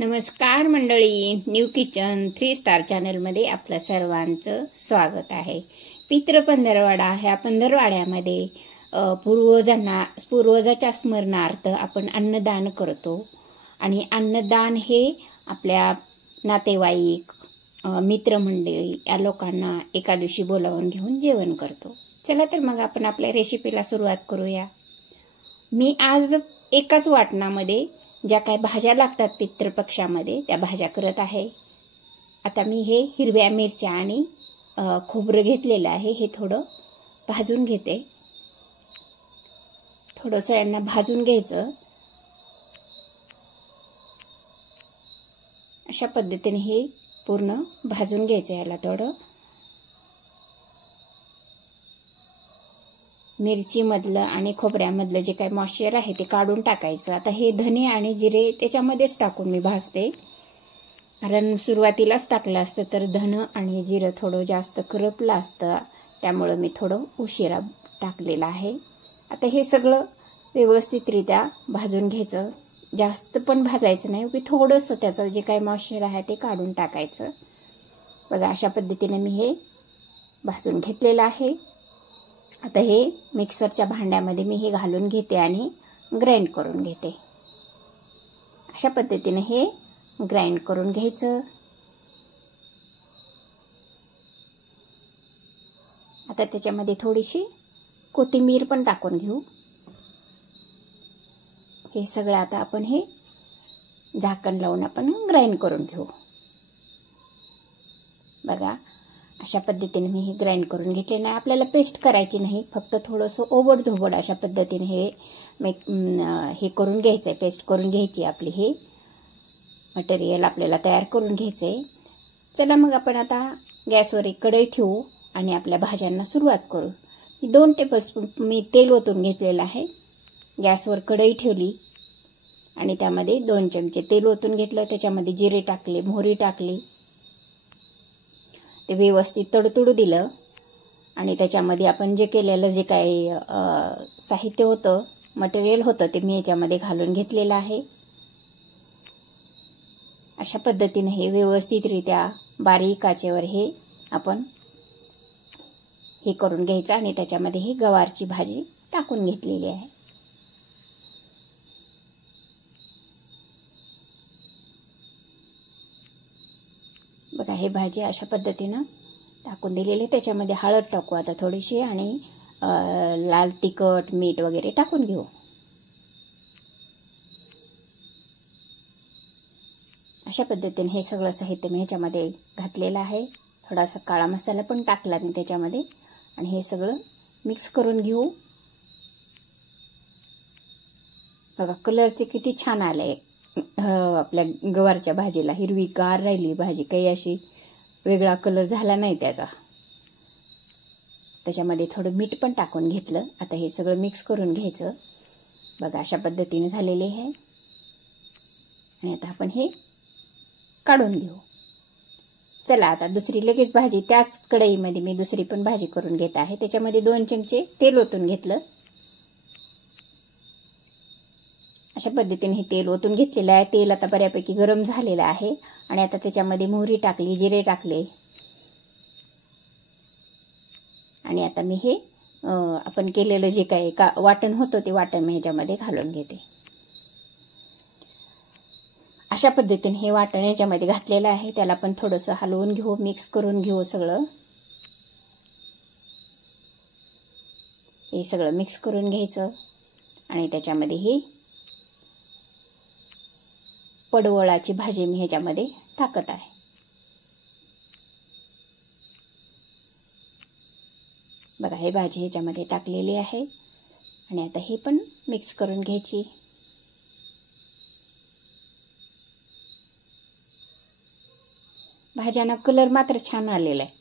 नमस्कार मंडळी, new kitchen 3 star चॅनलमध्ये आपलं सर्वांचं स्वागत आहे। पितृ पंधरवडा ह्या पंधरवाड्यामध्ये पूर्वजाच्या स्मरणार्थ आपण अन्नदान करतो आणि अन्नदान हे आपल्या नातेवाईक मित्रमंडळी या लोकांना एका दिवशी बोलावून घेऊन जेवण करतो। चला तर मग आपण आपल्या रेसिपीला सुरुवात करूया। मी आज एकाच वाटणामध्ये ज्या काही भाज्या लागतात पितृपक्षामध्ये त्या भाज्या करत आहे। आता मी हे हिरव्या मिरच्या आणि खोबरं घेतलेलं आहे, हे थोडं भाजून घेते। थोडंसं यांना भाजून घ्यायचं। अशा पद्धतीने हे पूर्ण भाजून घ्यायचं। याला थोडं मिरची मधलं आणि खोबऱ्यामधलं जे काही मॉइश्चर आहे ते काढून टाकायचं। आता हे धने आणि जिरे त्याच्यामध्येच टाकून मी भाजते, कारण सुरुवातीलाच टाकलं असतं तर धन आणि जिरं थोडं जास्त करपलं असतं, त्यामुळे मी थोडं उशिरा टाकलेलं आहे। आता हे सगळं व्यवस्थितरित्या भाजून घ्यायचं। जास्त पण भाजायचं नाही, की थोडंसं त्याचं जे काही मॉइश्चर आहे ते काढून टाकायचं। बघा अशा पद्धतीने मी हे भाजून घेतलेलं आहे। आता हे मिक्सरच्या भांड्यामध्ये मी हे घालून घेते आणि ग्राइंड करून घेते। अशा पद्धतीने हे ग्राइंड करून घ्यायचं। आता त्याच्यामध्ये थोडीशी कोथिंबीर पण टाकून घेऊ। हे सगळं आता आपण हे झाकण लावून आपण ग्राइंड करून घेऊ। बघा अशा पद्धतीने मी हे ग्राइंड करून घेतले नाही, आपल्याला पेस्ट करायची नाही, फक्त थोडंसं ओबड-धोबड अशा पद्धतीने हे करून घ्यायचं आहे, पेस्ट करून घ्यायची। आपली हे मटेरियल आपल्याला तयार करून घ्यायचं आहे। चला मग आपण आता गॅसवर एक कढई ठेवू आणि आपल्या भाज्यांना सुरुवात करू। 2 टेबलस्पून मी तेल ओतून घेतलेलं आहे। गॅसवर कढई ठेवली आणि त्यामध्ये 2 चमचे तेल ओतून घेतलं। त्याच्यामध्ये जिरे टाकले, मोहरी टाकली, ते व्यवस्थित तडतडू दिलं आणि त्याच्यामध्ये आपण जे केलेलं जे काही साहित्य होतं, मटेरियल होतं, ते मी याच्यामध्ये घालून घेतलेलं आहे। अशा पद्धतीने हे व्यवस्थितरित्या बारीक आचेवर हे आपण हे करून घ्यायचं आणि त्याच्यामध्ये ही गवारची भाजी टाकून घेतलेली आहे। बघा हे भाजी अशा पद्धतीने टाकून दिलेली। त्याच्यामध्ये हळद टाकू आता थोडीशी आणि लाल तिखट, मीठ वगैरे टाकून घेऊ। अशा पद्धतीने हे सगळं साहित्य मी ह्याच्यामध्ये घातलेलं आहे। थोडासा काळा मसाला पण टाकला मी त्याच्यामध्ये आणि हे सगळं मिक्स करून घेऊ। बघा कलरचे किती छान आले आपल्या गवारच्या भाजीला, हिरवीगार राहिली भाजी, काही अशी वेगळा कलर झाला नाही त्याचा। त्याच्यामध्ये थोडं मीठ पण टाकून घेतलं। आता हे सगळं मिक्स करून घ्यायचं। बघा अशा पद्धतीने झालेले आहे आणि आता आपण हे काढून घेऊ। चला आता दुसरी लगेच भाजी त्याच कढईमध्ये मी दुसरी पण भाजी करून घेत आहे। त्याच्यामध्ये 2 चमचे तेल ओतून घेतलं। अशा पद्धतीने हे तेल ओतून घेतलेलं आहे। तेल आता बऱ्यापैकी गरम झालेलं आहे आणि आता त्याच्यामध्ये मोहरी टाकली, जिरे टाकले आणि आता मी हे आपण केलेलं जे काही वाटण होतं ते वाटण मी ह्याच्यामध्ये घालून घेते। अशा पद्धतीने हे वाटण ह्याच्यामध्ये घातलेलं आहे। त्याला पण थोडंसं हलवून घेऊ, मिक्स करून घेऊ सगळं। हे सगळं मिक्स करून घ्यायचं आणि त्याच्यामध्ये ही पडवळाची भाजी मी ह्याच्यामध्ये टाकत आहे। बघा हे भाजी ह्याच्यामध्ये टाकलेली आहे आणि आता हे पण मिक्स करून घ्यायची। भाज्यांना कलर मात्र छान आलेला आहे,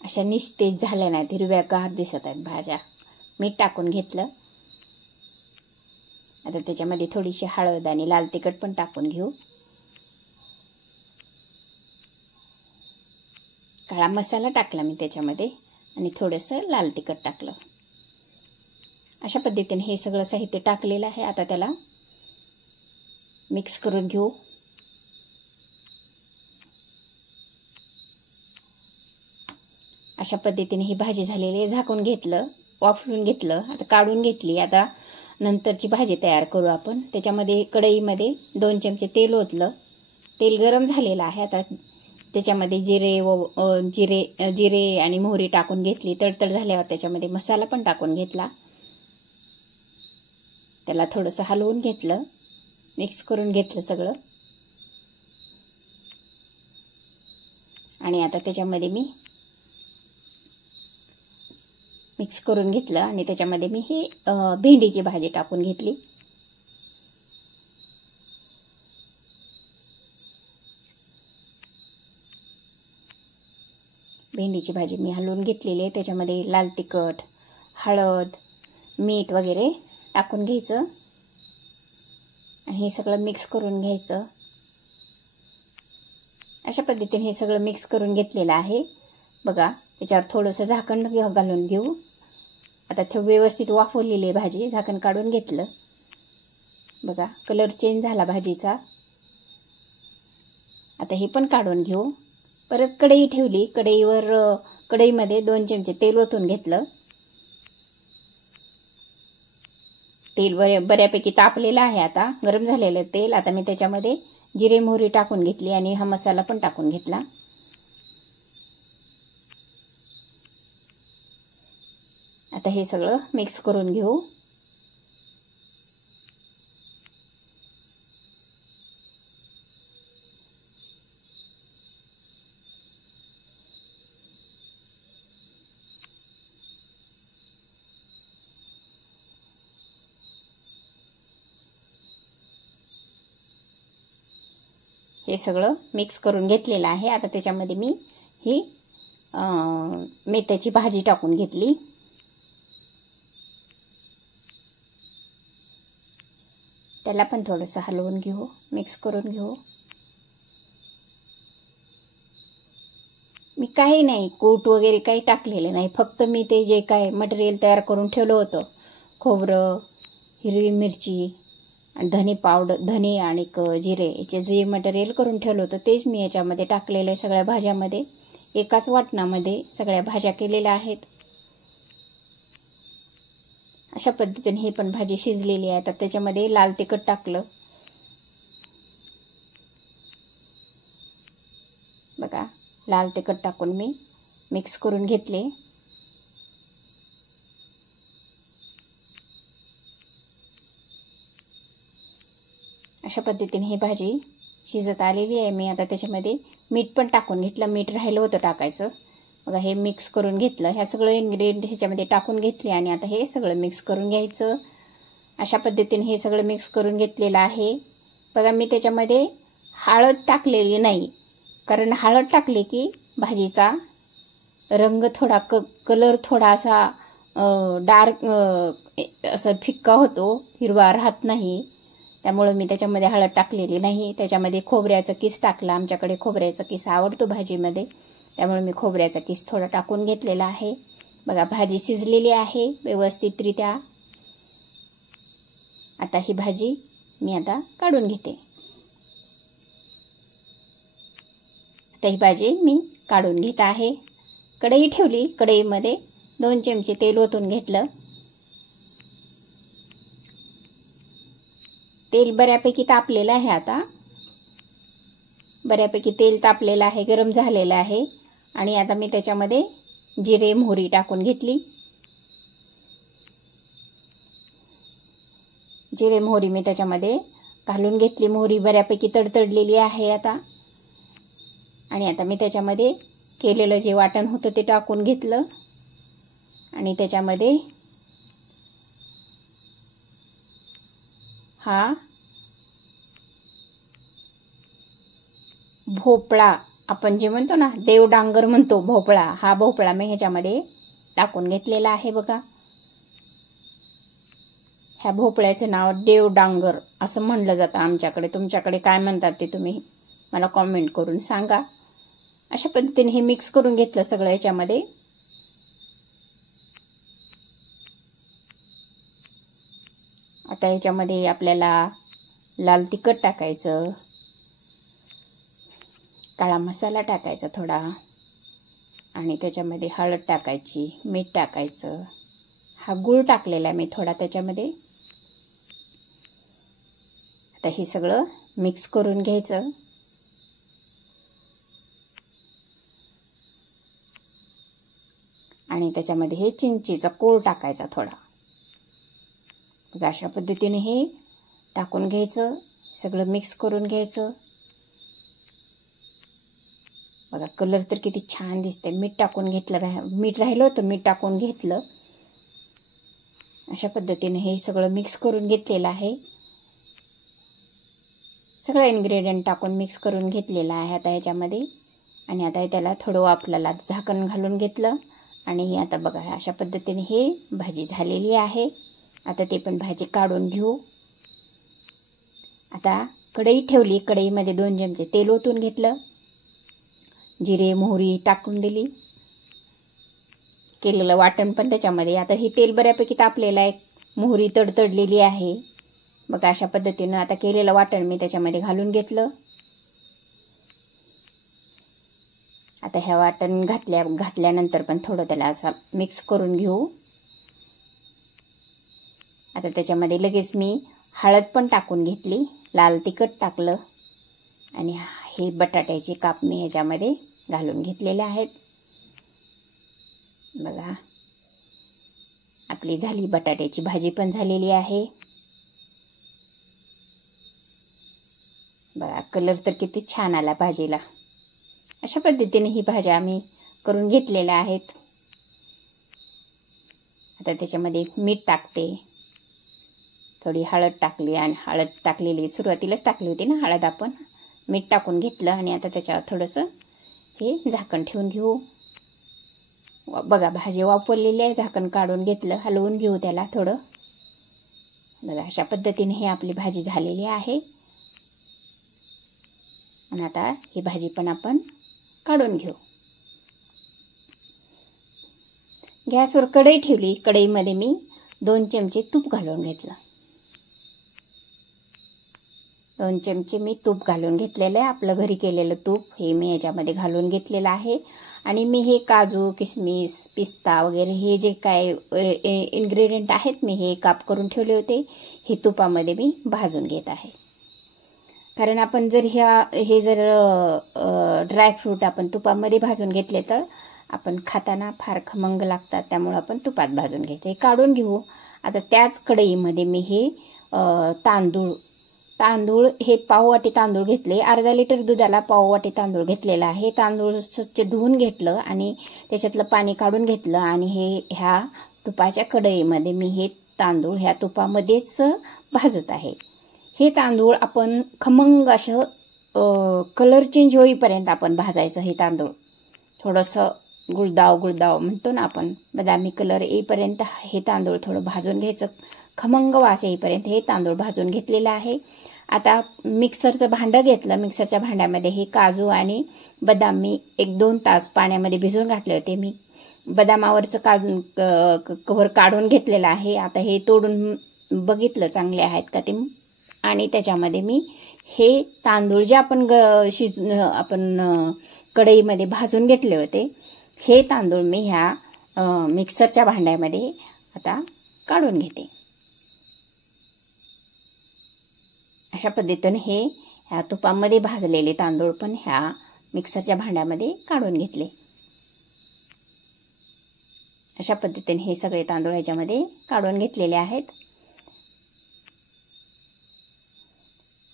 अशा निस्तेज झाल्या नाहीत, हिरव्यागार दिसत आहेत भाज्या। मीठ टाकून घेतलं। आता त्याच्यामध्ये थोडीशी हळद आणि लाल तिखट पण टाकून घेऊ। काळा मसाला टाकला मी त्याच्यामध्ये आणि थोडंसं लाल तिखट टाकलं। अशा पद्धतीने हे सगळं साहित्य टाकलेलं आहे। आता त्याला मिक्स करून घेऊ. अशा पद्धतीने ही भाजी झालेली आहे. झाकून घेतलं, वाफळून घेतलं, आता काढून घेतली. आता नंतरची भाजी तयार करू आपण. त्याच्यामध्ये कढईमध्ये 2 चमचे तेल ओतलं. तेल गरम झालेलं आहे. आता त्याच्यामध्ये जिरे आणि मोहरी टाकून घेतली. तडतड झाल्यावर त्याच्यामध्ये मसाला पण टाकून घेतला. त्याला थोडंसं हलवून घेतलं, मिक्स करून घेतलं सगळं. आणि आता त्याच्यामध्ये मी मिक्स करून घेतलं आणि त्याच्यामध्ये मी ही भेंडीची भाजी टाकून घेतली. भेंडीची भाजी मी हलवून घेतलेली आहे. त्याच्यामध्ये लाल तिखट, हळद, मीठ वगैरे टाकून घ्यायचं आणि हे सगळं मिक्स करून घ्यायचं. अशा पद्धतीने हे सगळं मिक्स करून घेतलेलं आहे. बघा, त्याच्यावर थोडंसं झाकण घालून घेऊ. आता ते व्यवस्थित वाफवलेली भाजी, झाकण काढून घेतलं. बघा, कलर चेंज झाला भाजीचा. आता हे पण काढून घेऊ. परत कढई ठेवली. कढईमध्ये 2 चमचे तेल ओतून घेतलं. तेल बऱ्यापैकी तापलेलं आहे. आता गरम झालेलं तेल. आता मी त्याच्यामध्ये जिरे मोहरी टाकून घेतली आणि हा मसाला पण टाकून घेतला. आता हे सगळं मिक्स करून घेऊ. हे सगळं मिक्स करून घेतलेलं आहे. आता त्याच्यामध्ये मी ही मेथीची भाजी टाकून घेतली. त्याला पण थोडंसं हलवून घेऊ, मिक्स करून घेऊ. मी काही नाही, कूट वगैरे काही टाकलेलं नाही. फक्त मी ते जे काय मटेरियल तयार करून ठेवलं होतं, खोबरं, हिरवी मिरची आणि धने आणि जिरे, याचे जे मटेरियल करून ठेवलं होतं तेच मी याच्यामध्ये टाकलेलं आहे. सगळ्या भाज्यामध्ये एकाच वाटणामध्ये सगळ्या भाज्या केलेल्या आहेत. अशा पद्धतीने ही पण भाजी शिजलेली आहे. आता त्याच्यामध्ये लाल तिखट टाकलं. बघा, लाल तिखट टाकून मी मिक्स करून घेतले. अशा पद्धतीने ही भाजी शिजत आलेली आहे. मी आता त्याच्यामध्ये मीठ पण टाकून घेतलं. मीठ राहिलं होतं टाकायचं. बघा, हे मिक्स करून घेतलं. ह्या सगळं इन्ग्रेडियंट ह्याच्यामध्ये टाकून घेतले आणि आता हे सगळं मिक्स करून घ्यायचं. अशा पद्धतीने हे सगळं मिक्स करून घेतलेलं आहे. बघा, मी त्याच्यामध्ये हळद टाकलेली नाही, कारण हळद टाकली की भाजीचा रंग थोडा कलर थोडासा डार्क असा फिक्का होतो, हिरवा राहत नाही. त्यामुळे मी त्याच्यामध्ये हळद टाकलेली नाही. त्याच्यामध्ये खोबऱ्याचा किस टाकला. आमच्याकडे खोबऱ्याचा किस आवडतो भाजीमध्ये, त्यामुळे मी खोबऱ्याचा किस थोडा टाकून घेतलेला आहे. बघा, भाजी शिजलेली आहे व्यवस्थितरित्या. आता ही भाजी मी आता काढून घेते. आता ही भाजी मी काढून घेत आहे. कढई ठेवली. कढईमध्ये 2 चमचे तेल ओतून घेतलं. तेल बऱ्यापैकी तापलेलं आहे. आता बऱ्यापैकी तेल तापलेलं आहे, गरम झालेलं आहे. आणि आता मी त्याच्यामध्ये जिरे मोहरी टाकून घेतली. जिरे मोहरी मी त्याच्यामध्ये घालून घेतली. मोहरी बऱ्यापैकी तडतडलेली आहे आता. आणि आता मी त्याच्यामध्ये केलेलं जे वाटण होतं ते टाकून घेतलं आणि त्याच्यामध्ये हा भोपळा, आपण जे म्हणतो ना देवडांगर म्हणतो भोपळा, हा भोपळा मी ह्याच्यामध्ये टाकून घेतलेला आहे. बघा, ह्या भोपळ्याचं नाव देवडांगर असं म्हणलं जातं आमच्याकडे. तुमच्याकडे काय म्हणतात ते तुम्ही मला कॉमेंट करून सांगा. अशा पद्धतीने हे मिक्स करून घेतलं सगळं ह्याच्यामध्ये. आता ह्याच्यामध्ये आपल्याला लाल तिखट टाकायचं, काळा मसाला टाकायचा थोडा, आणि त्याच्यामध्ये हळद टाकायची, मीठ टाकायचं. हा गूळ टाकलेला आहे मी थोडा त्याच्यामध्ये. आता हे सगळं मिक्स करून घ्यायचं. आणि त्याच्यामध्ये हे चिंचेचा कोळ टाकायचा थोडा. बघा अशा पद्धतीने हे टाकून घ्यायचं, सगळं मिक्स करून घ्यायचं. बघा कलर तर किती छान दिसतंय. मीठ टाकून घेतलं, मीठ राहिलं होतं, मीठ टाकून घेतलं. अशा पद्धतीने हे सगळं मिक्स करून घेतलेलं आहे. सगळं इन्ग्रेडियंट टाकून मिक्स करून घेतलेलं आहे आता ह्याच्यामध्ये. आणि आता त्याला थोडं आपल्याला झाकण घालून घेतलं. आणि आता बघा अशा पद्धतीने हे भाजी झालेली आहे. आता ते पण भाजी काढून घेऊ. आता कढई ठेवली, कढईमध्ये 2 चमचे तेल ओतून घेतलं, जिरे मोहरी टाकून दिली, केलेलं वाटण पण त्याच्यामध्ये. आता हे तेल बऱ्यापैकी तापलेलं आहे, मोहरी तडतडलेली आहे. बघा अशा पद्धतीनं आता केलेलं वाटण मी त्याच्यामध्ये घालून घेतलं. आता ह्या वाटण घातल्यानंतर पण थोडं त्याला असं मिक्स करून घेऊ. आता त्याच्यामध्ये लगेच मी हळद पण टाकून घेतली, लाल तिखट टाकलं, आणि हे बटाट्याचे काप मी ह्याच्यामध्ये घालून घेतलेले आहेत. बघा आपली झाली बटाट्याची भाजी पण झालेली आहे. बघा कलर तर किती छान आला भाजीला. अशा पद्धतीने ही भाजी आम्ही करून घेतलेल्या आहेत. आता त्याच्यामध्ये मीठ टाकते, थोडी हळद टाकली, आणि हळद टाकलेली सुरुवातीलाच टाकली होती ना हळद आपण. मीठ टाकून घेतलं आणि आता त्याच्यावर थोडंसं हे झाकण ठेवून घेऊ. बघा भाजी वाफवलेली आहे, झाकण काढून घेतलं, हलवून घेऊ त्याला थोडं. बघा अशा पद्धतीने ही आपली भाजी झालेली आहे. आणि आता ही भाजी पण आपण काढून घेऊ. गॅसवर कढई ठेवली, कढईमध्ये मी 2 चमचे तूप घालून घेतलं. 2 चमचे मी तूप घालून घेतलेलं आहे. आपलं घरी केलेलं तूप हे मी याच्यामध्ये घालून घेतलेलं आहे. आणि मी हे काजू, किशमिश, पिस्ता वगैरे हे जे काय इन्ग्रेडियंट आहेत मी हे काप करून ठेवले होते, हे तुपामध्ये मी भाजून घेत आहे. कारण आपण जर हे जर ड्रायफ्रूट आपण तुपामध्ये भाजून घेतले तर आपण खाताना फार खमंग लागतात, त्यामुळे आपण तुपात भाजून घ्यायचे. काढून घेऊ. आता त्याच कढईमध्ये मी हे तांदूळ हे पाववाटी तांदूळ घेतले. अर्धा लिटर दुधाला पाववाटी तांदूळ घेतलेला आहे. तांदूळ स्वच्छ धुवून घेतलं आणि त्याच्यातलं पाणी काढून घेतलं, आणि ह्या तुपाच्या कढईमध्ये मी हे तांदूळ ह्या तुपामध्येच भाजत आहे. हे तांदूळ आपण खमंग असं कलर चेंज होईपर्यंत आपण भाजायचं. हे तांदूळ थोडंसं गुळदाव म्हणतो ना आपण, बदामी कलर येईपर्यंत हे तांदूळ थोडं भाजून घ्यायचं. खमंग वास येईपर्यंत हे तांदूळ भाजून घेतलेलं आहे. आता मिक्सरचं भांडं घेतलं. मिक्सरच्या भांड्यामध्ये हे काजू आणि बदाम मी 1-2 तास पाण्यामध्ये भिजवून घातले होते. मी बदामावरचं कव्हर काढून घेतलेलं आहे. आता हे तोडून बघितलं चांगले आहेत का ते, आणि त्याच्यामध्ये मी हे तांदूळ जे आपण कढईमध्ये भाजून घेतले होते, हे तांदूळ मी ह्या मिक्सरच्या भांड्यामध्ये आता काढून घेते. अशा पद्धतीने ह्या तुपामध्ये भाजलेले तांदूळ पण ह्या मिक्सरच्या भांड्यामध्ये काढून घेतले. अशा पद्धतीने हे सगळे तांदूळ ह्याच्यामध्ये काढून घेतलेले आहेत.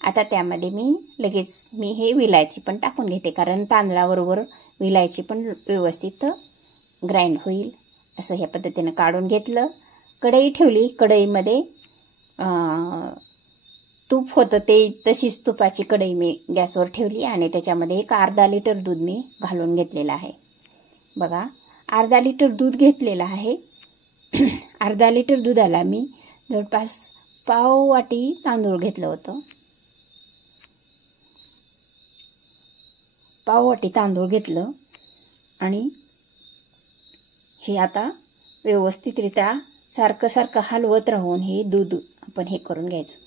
आता त्यामध्ये मी लगेच हे विलायची पण टाकून घेते, कारण तांदळाबरोबर विलायची पण व्यवस्थित ग्राइंड होईल. असं ह्या पद्धतीने काढून घेतलं. कढई ठेवली. कढईमध्ये तूप होतं ते तशीच तुपाची कढई मी गॅसवर ठेवली, आणि त्याच्यामध्ये एक अर्धा लिटर दूध मी घालून घेतलेलं आहे. बघा अर्धा लिटर दूध घेतलेलं आहे. अर्धा लिटर दुधाला मी जवळपास पाव वाटी तांदूळ घेतलं होतं. पाव वाटी तांदूळ घेतलं, आणि हे आता व्यवस्थितरित्या सारखं हलवत राहून हे दूध आपण हे करून घ्यायचं.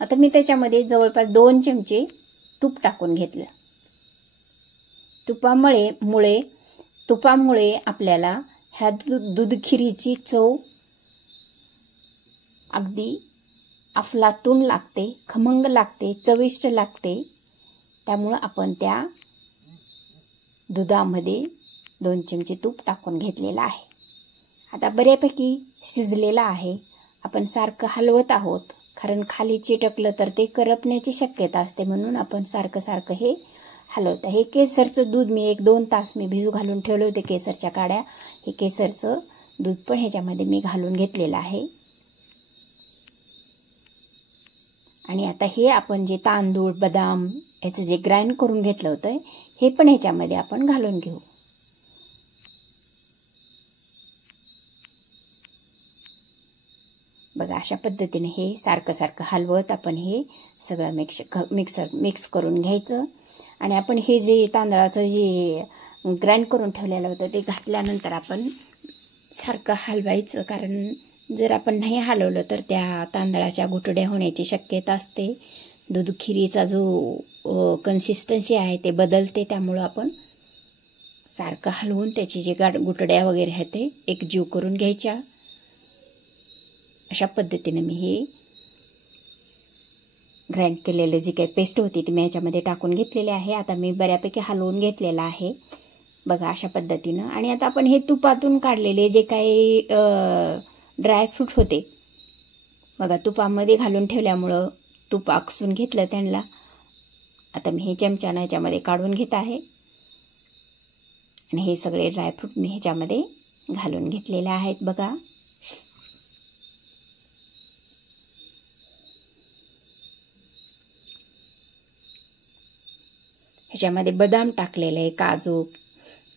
आता मी त्याच्यामध्ये जवळपास 2 चमचे तूप टाकून घेतलं. तुपामुळे आपल्याला ह्या दूध खिरीची चव अगदी अफलातून लागते, खमंग लागते, चविष्ट लागते. त्यामुळं आपण त्या दुधामध्ये 2 चमचे तूप टाकून घेतलेलं आहे. आता बऱ्यापैकी शिजलेला आहे. आपण सारखं हलवत आहोत, कारण खाली चिटकलं तर ते करपण्याची शक्यता असते, म्हणून आपण सारखं हे हलवतं. हे केसरचं दूध मी 1-2 तास भिजू घालून ठेवले होते, केसरच्या काड्या. हे केसरचं दूध पण ह्याच्यामध्ये मी घालून घेतलेलं आहे. आणि आता हे आपण जे तांदूळ, बदाम याचं जे ग्राइंड करून घेतलं होतं, हे पण ह्याच्यामध्ये आपण घालून घेऊ. बघा, अशा पद्धतीने हे सारखं हलवत आपण हे सगळं मिक्स करून घ्यायचं. आणि आपण हे जे तांदळाचं जे ग्राइंड करून ठेवलेलं होतं ते घातल्यानंतर आपण सारखं हलवायचं, कारण जर आपण नाही हलवलं तर त्या तांदळाच्या गुठळ्या होण्याची शक्यता असते. दूध खिरीचा जो कन्सिस्टन्सी आहे ते बदलते, त्यामुळं आपण सारखं हलवून त्याची जे गुठळ्या वगैरे आहेत ते एकजीव करून घ्यायच्या. अशा पद्धतीने मी हे ग्राइंड केलेलं जी काही पेस्ट होती ती मी ह्याच्यामध्ये टाकून घेतलेली आहे. आता मी बऱ्यापैकी हलवून घेतलेलं आहे. बघा, अशा पद्धतीनं. आणि आता आपण हे तुपातून काढलेले जे काही ड्रायफ्रूट होते, बघा, तुपामध्ये घालून ठेवल्यामुळं तूप आकसून घेतलं त्यांना. आता मी हे चमच्यानं ह्याच्यामध्ये काढून घेत आहे. आणि हे सगळे ड्रायफ्रूट मी ह्याच्यामध्ये घालून घेतलेले आहेत. बघा, ह्याच्यामध्ये बदाम टाकलेले आहे,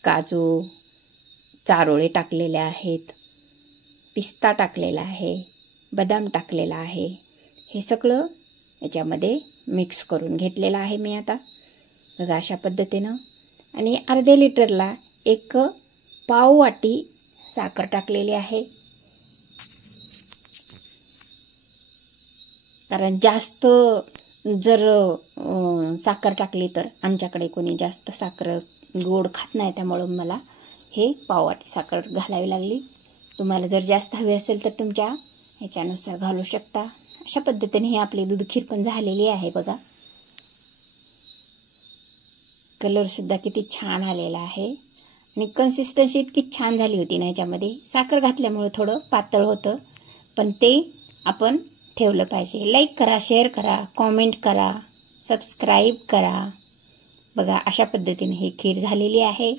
काजू चारोळे टाकलेले आहेत, पिस्ता टाकलेला आहे, बदाम टाकलेला आहे. हे सगळं याच्यामध्ये मिक्स करून घेतलेलं आहे मी आता. बघा, अशा पद्धतीनं. आणि अर्ध्या लिटरला 1 पाव वाटी साखर टाकलेली आहे, कारण जास्त जर साखर टाकली तर आमच्याकडे कोणी जास्त साखर गोड खात नाही, त्यामुळं मला हे पाव वाटी साखर घालावी लागली. तुम्हाला जर जास्त हवी असेल तर तुमच्या ह्याच्यानुसार घालू शकता. अशा पद्धतीने हे आपली दूध खीर पण झालेली आहे. बघा, कलर सुद्धा किती छान आलेला आहे. आणि कन्सिस्टन्सी इतकी छान झाली होती ना ह्याच्यामध्ये. साखर घातल्यामुळे थोडं पातळ होतं, पण ते आपण ठेवलं पाहिजे. लाईक करा, शेअर करा, कॉमेंट करा, सबस्क्राईब करा. बघा, अशा पद्धतीने ही खीर झालेली आहे.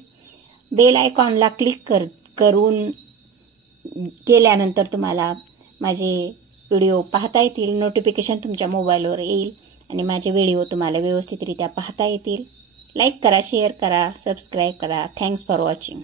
बेल आयकॉनला क्लिक करून केल्यानंतर तुम्हाला माझे व्हिडिओ पाहता येतील. नोटिफिकेशन तुमच्या मोबाईलवर येईल आणि माझे व्हिडिओ तुम्हाला व्यवस्थितरित्या पाहता येतील. लाईक करा, शेअर करा, सबस्क्राईब करा. Thanks for watching.